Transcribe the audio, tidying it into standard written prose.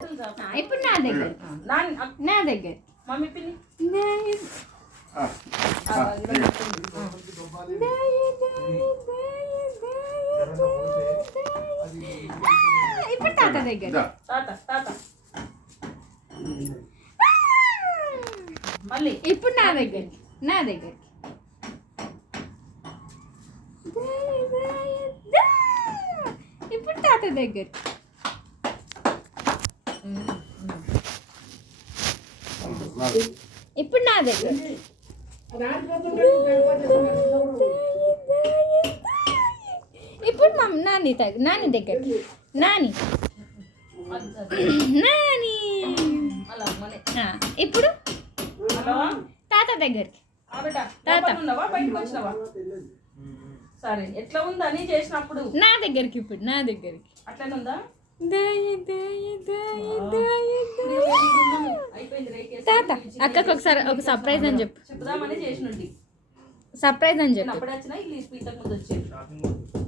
ఇప్పుడు నా దగ్గర నా దగ్గర మమ్మీ పిన్ని ఇప్పుడు తాత దగ్గర తాత తాత మళ్ళీ ఇప్పుడు నా దగ్గర నా దగ్గర ఇప్పుడు తాత దగ్గర ఇప్పుడు నా దగ్గర ఇప్పుడు నాని నాని దగ్గర నాని నాని ఇప్పుడు తాత దగ్గరికి తాత బయటకు వచ్చినావా సరే ఎట్లా ఉందని చేసినప్పుడు నా దగ్గరికి ఇప్పుడు నా దగ్గరికి అట్లనే ఉందా తాత అక్కకు ఒకసారి ఒక సర్ప్రైజ్ అని చెప్పు చెప్దామని చేసినండి సర్ప్రైజ్ అని చెప్పు అప్పుడే వచ్చినా ఇంతకు ముందు వచ్చేది